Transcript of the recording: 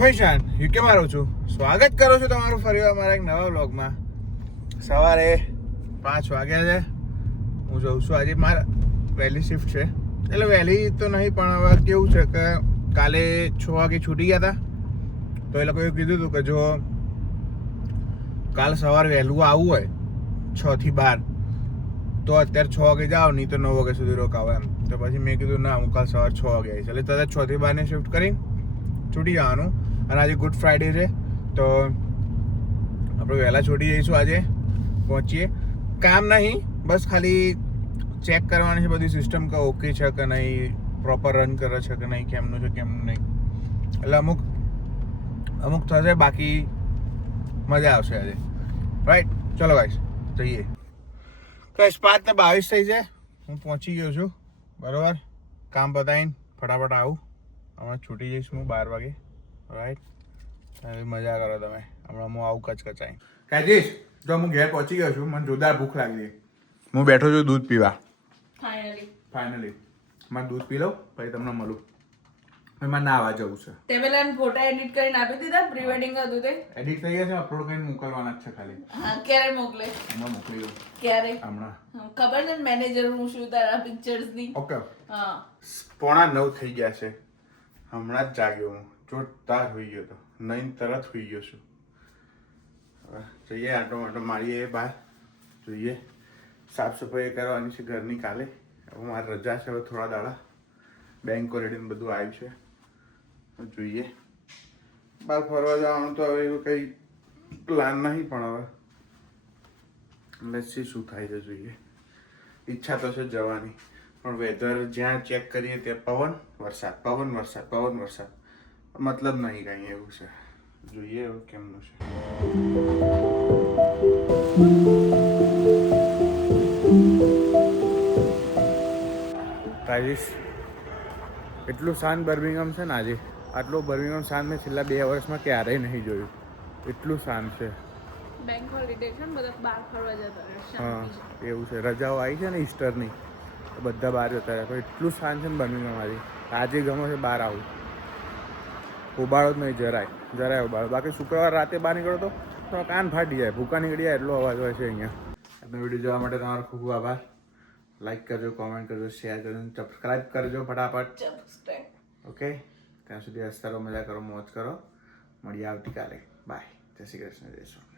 ભાઈ શાન યુકે માં રહું છું. સ્વાગત કરું છું તમારું ફરી અમારા એક નવા વ્લોગમાં. સવારે 5 વાગ્યા છે. હું જઉં છું. આજે મારે વહેલી શિફ્ટ છે, એટલે વહેલી તો નહીં, પણ હવે કેવું છે કે કાલે 6 વાગે છૂટી ગયા હતા. તો એ લોકોએ કીધું હતું કે જો કાલ સવારે વહેલું આવવું હોય 6 થી 12 તો અત્યારે 6 વાગે જાઓ, નહીં તો 9 વાગ્યા સુધી રોકાવો એમ. તો પછી મેં કીધું ના, હું કાલ સવારે 6 વાગે આવીશ. એટલે તરત 6 થી 12 ને શિફ્ટ કરી છૂટી જવાનું. અને આજે ગુડ ફ્રાઈડે છે, તો આપણે વહેલા છૂટી જઈશું. આજે પહોંચીએ. કામ નહીં, બસ ખાલી ચેક કરવાની છે બધી સિસ્ટમ કે ઓકે છે કે નહીં, પ્રોપર રન કરે છે કે નહીં, કેમનું છે કેમનું નહીં. એટલે અમુક થશે, બાકી મજા આવશે આજે. રાઈટ, ચલો ગાઈસ જઈએ. ગાઈસ 5:22 થઈ છે. હું પહોંચી ગયો છું. બરાબર, કામ પતાવીને ફટાફટ આવું. હમણાં છૂટી જઈશ હું 12 વાગે. રાઈટ, મજા કરો તમે. હમણાં હું આવું કચકચાઈ. કાજીશ, જો હું ઘેર પહોંચી ગયો છું. મને જોરદાર ભૂખ લાગી છે. હું બેઠો છું દૂધ પીવા. ફાઇનલી મારે દૂધ પી લઉં, પછી તમને મળું. મારે નાવા જવું છે. તે પેલા ફોટા એડિટ કરીને આપી દીધા? પ્રી વેડિંગ હતું તે એડિટ થઈ ગયા છે, અપલોડ કરીને મોકલવાના જ છે ખાલી. હા, ક્યારે મોકલે? હમણાં મોકલી દઉં. ક્યારે? હમણાં. ખબર છે મેનેજર હું છું તારા પિક્ચર્સ ની. ઓકે. હા, 8:45 થઈ ગયા છે. હમણાં જ જાગ્યો હું. જોરદાર હોઈ ગયો તો. નહીં તરત હોઈ ગયો છું. હવે જઈએ, આટો મારીએ બહાર. જોઈએ, સાફ સફાઈ કરવાની છે ઘરની કાલે. હવે મારી રજા છે હવે થોડા દાડા. બેંક રેડીને બધું આવ્યું છે. જોઈએ, બહાર ફરવા જવાનું તો હવે એવું કંઈ પ્લાન નહીં, પણ હવે લેટ્સ સી શું થાય છે. જોઈએ, ઈચ્છા તો છે જવાની, પણ વેધર જ્યાં ચેક કરીએ ત્યાં પવન વરસાદ, પવન વરસાદ, પવન વરસાદ. મતલબ નહીં કાંઈ એવું છે. જોઈએ હવે કેમનું છે. કાજીસ, એટલું શાંત બર્મિંગહામ છે ને આજે. આટલું બર્મિંગહામ શાંત મેં છેલ્લા 2 વર્ષમાં ક્યારેય નહીં જોયું. એટલું શાંત છે. બેંક હોલિડે છે ને, બધા બહાર ફરવા જતા રહે. હા, એવું છે. રજાઓ આવી છે ને ઈસ્ટરની, તો બધા બહાર જતા રહ્યા. પણ એટલું શાંત છે ને બર્મિંગહામ આજે. આજે ગમે છે બહાર આવું. ઉબાળો જ નહીં જરાય ઉબાળો. બાકી શુક્રવાર રાતે બહાર નીકળો તો કાન ફાટી જાય. ભૂકા નીકળી જાય એટલો અવાજ હોય છે અહીંયા. આજનો વિડીયો જોવા માટે તમારો ખૂબ ખૂબ આભાર. લાઈક કરજો, કોમેન્ટ કરજો, શેર કરજો, સબસ્ક્રાઈબ કરજો ફટાફટ. ઓકે, ત્યાં સુધી હસતા રહો, મજા કરો, મોજ કરો. મળીએ આવતીકાલે. બાય. જય શ્રી કૃષ્ણ, જય શ્રી